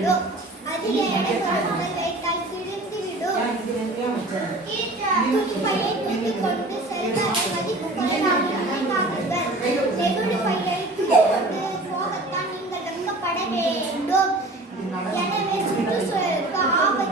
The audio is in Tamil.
வேண்டும். எனவே சுற்றுச்சூழலுக்கு ஆபத்து